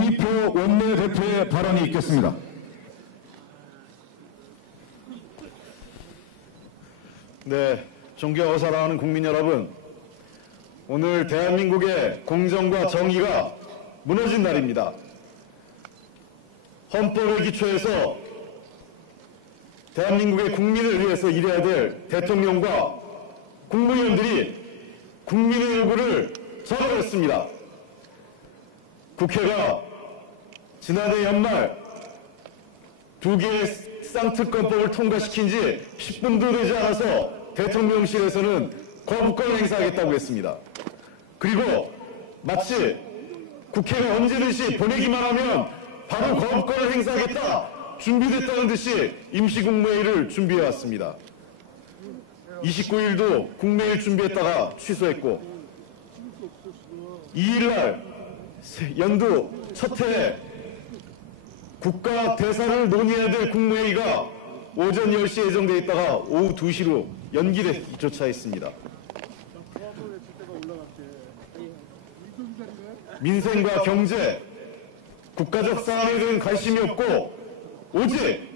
김미표 원내대표의 발언이 있겠습니다. 네, 존경하고 사랑하는 국민 여러분, 오늘 대한민국의 공정과 정의가 무너진 날입니다. 헌법의 기초에서 대한민국의 국민을 위해서 일해야 될 대통령과 국무위원들이 국민의 요구를 저버렸습니다. 국회가 지난해 연말 두 개의 쌍특검법을 통과시킨 지 10분도 되지 않아서 대통령실에서는 거부권을 행사하겠다고 했습니다. 그리고 마치 국회가 언제든지 보내기만 하면 바로 거부권을 행사하겠다 준비됐다는 듯이 임시국무회의를 준비해왔습니다. 29일도 국무회의를 준비했다가 취소했고 2일날 연도 첫 해에 국가 대사를 논의해야 될 국무회의가 오전 10시에 예정돼 있다가 오후 2시로 연기조차 했습니다. 민생과 경제, 국가적 사안에 대한 관심이 없고 오직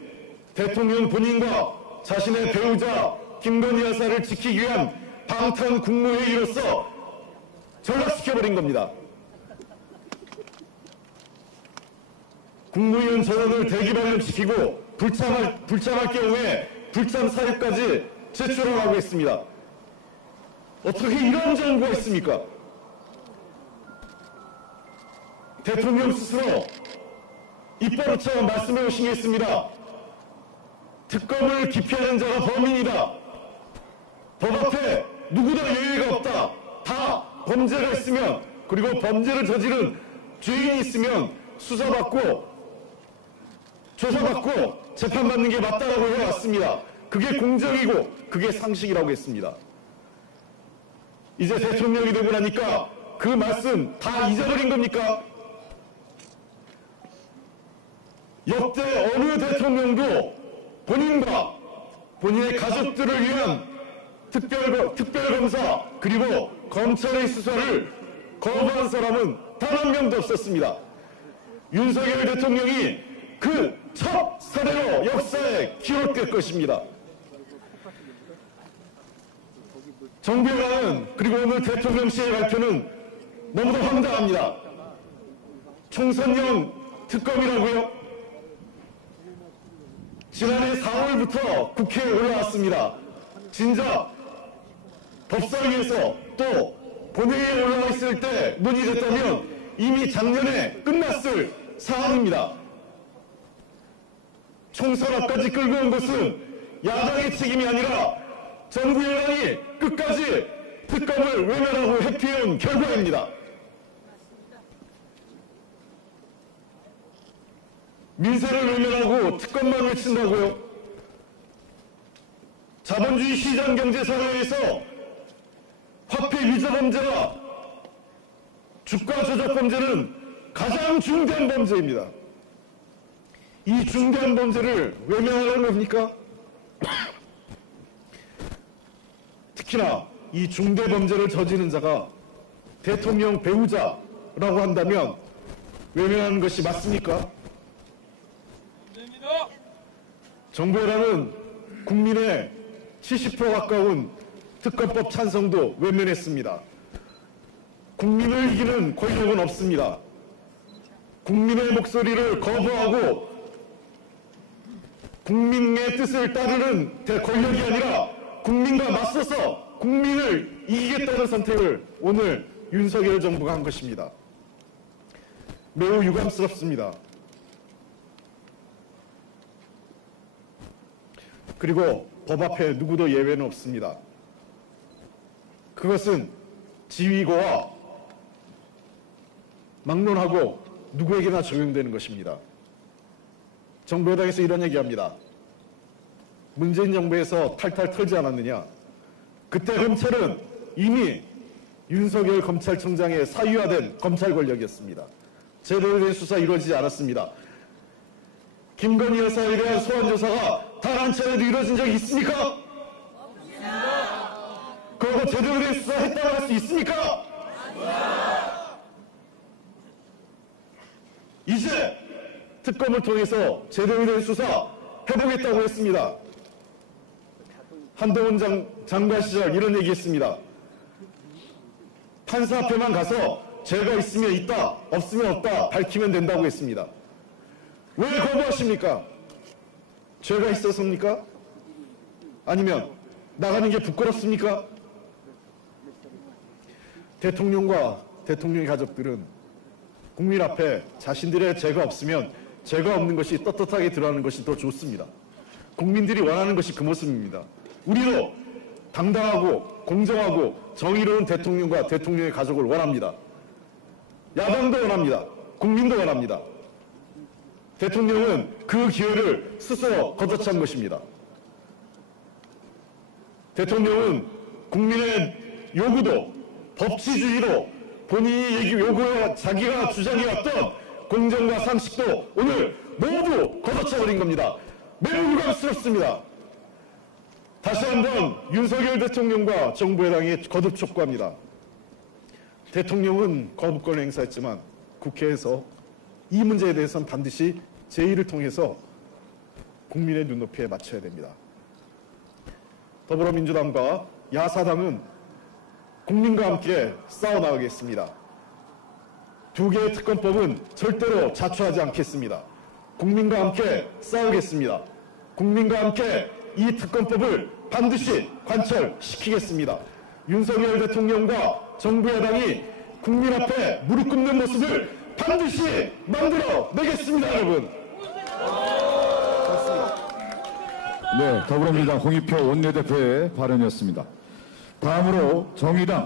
대통령 본인과 자신의 배우자 김건희 여사를 지키기 위한 방탄 국무회의로서 전락시켜버린 겁니다. 국무위원 전원을 대기발령시키고 불참할 경우에 불참 사유까지 제출하라고 했습니다. 어떻게 이런 정부가 있습니까? 대통령 스스로 입버릇처 말씀해 오시겠습니다. 특검을 기피하는 자가 범인이다. 법 앞에 누구도 예외가 없다. 다 범죄가 있으면, 그리고 범죄를 저지른 죄인이 있으면 수사받고 조사받고 재판받는 게 맞다라고 해왔습니다. 그게 공정이고 그게 상식이라고 했습니다. 이제 대통령이 되고 나니까 그 말씀 다 잊어버린 겁니까? 역대 어느 대통령도 본인과 본인의 가족들을 위한 특별검사 그리고 검찰의 수사를 거부한 사람은 단 한 명도 없었습니다. 윤석열 대통령이 그 첫 사례로 역사에 기록될 것입니다. 정부 여당은, 그리고 오늘 대통령실의 발표는 너무도 황당합니다. 총선용 특검이라고요? 지난해 4월부터 국회에 올라왔습니다. 진작 법사위에서 또 본회의에 올라와 있을 때 논의됐다면 이미 작년에 끝났을 사안입니다. 총선 앞까지 끌고 온 것은 야당의 책임이 아니라 정부 여당이 끝까지 특검을 외면하고 회피해온 결과입니다. 민생을 외면하고 특검만 외친다고요? 자본주의 시장경제사회에서 화폐 위조 범죄와 주가 조작 범죄는 가장 중대한 범죄입니다. 이 중대한 범죄를 외면하려는 겁니까? 특히나 이 중대 범죄를 저지른 자가 대통령 배우자라고 한다면 외면하는 것이 맞습니까? 정부 여당은 국민의 70% 가까운 특검법 찬성도 외면했습니다. 국민을 이기는 권력은 없습니다. 국민의 목소리를 거부하고 국민의 뜻을 따르는 권력이 아니라 국민과 맞서서 국민을 이기겠다는 선택을 오늘 윤석열 정부가 한 것입니다. 매우 유감스럽습니다. 그리고 법 앞에 누구도 예외는 없습니다. 그것은 지휘고와 막론하고 누구에게나 적용되는 것입니다. 정부 여당에서 이런 얘기합니다. 문재인 정부에서 탈탈 털지 않았느냐. 그때 검찰은 이미 윤석열 검찰총장의 사유화된 검찰 권력이었습니다. 제대로 된 수사 이루어지지 않았습니다. 김건희 여사에 대한 소환조사가 단 한 차례도 이루어진 적이 있습니까? 없습니다. 그거 제대로 된 수사 했다고 할 수 있습니까? 없습니다. 이제 특검을 통해서 제대로 된 수사 해보겠다고 했습니다. 한동훈 장관 시절 이런 얘기했습니다. 판사 앞에만 가서 죄가 있으면 있다, 없으면 없다 밝히면 된다고 했습니다. 왜 거부하십니까? 죄가 있어서입니까? 아니면 나가는 게 부끄럽습니까? 대통령과 대통령의 가족들은 국민 앞에 자신들의 죄가 없으면 죄가 없는 것이 떳떳하게 드러나는 것이 더 좋습니다. 국민들이 원하는 것이 그 모습입니다. 우리도 당당하고 공정하고 정의로운 대통령과 대통령의 가족을 원합니다. 야당도 원합니다. 국민도 원합니다. 대통령은 그 기회를 스스로 걷어찬 것입니다. 대통령은 국민의 요구도 법치주의로 본인이 요구해 자기가 주장해왔던 공정과 상식도 오늘 모두 걷어차버린 겁니다. 매우 유감스럽습니다. 다시 한번 윤석열 대통령과 정부 여당이 거듭 촉구합니다. 대통령은 거부권을 행사했지만 국회에서 이 문제에 대해서는 반드시 제의를 통해서 국민의 눈높이에 맞춰야 됩니다. 더불어민주당과 야사당은 국민과 함께 싸워나가겠습니다. 두 개의 특검법은 절대로 자초하지 않겠습니다. 국민과 함께 싸우겠습니다. 국민과 함께 이 특검법을 반드시 관철시키겠습니다. 윤석열 대통령과 정부 여당이 국민 앞에 무릎 꿇는 모습을 반드시 만들어내겠습니다, 여러분. 네, 더불어민주당 홍익표 원내대표의 발언이었습니다. 다음으로 정의당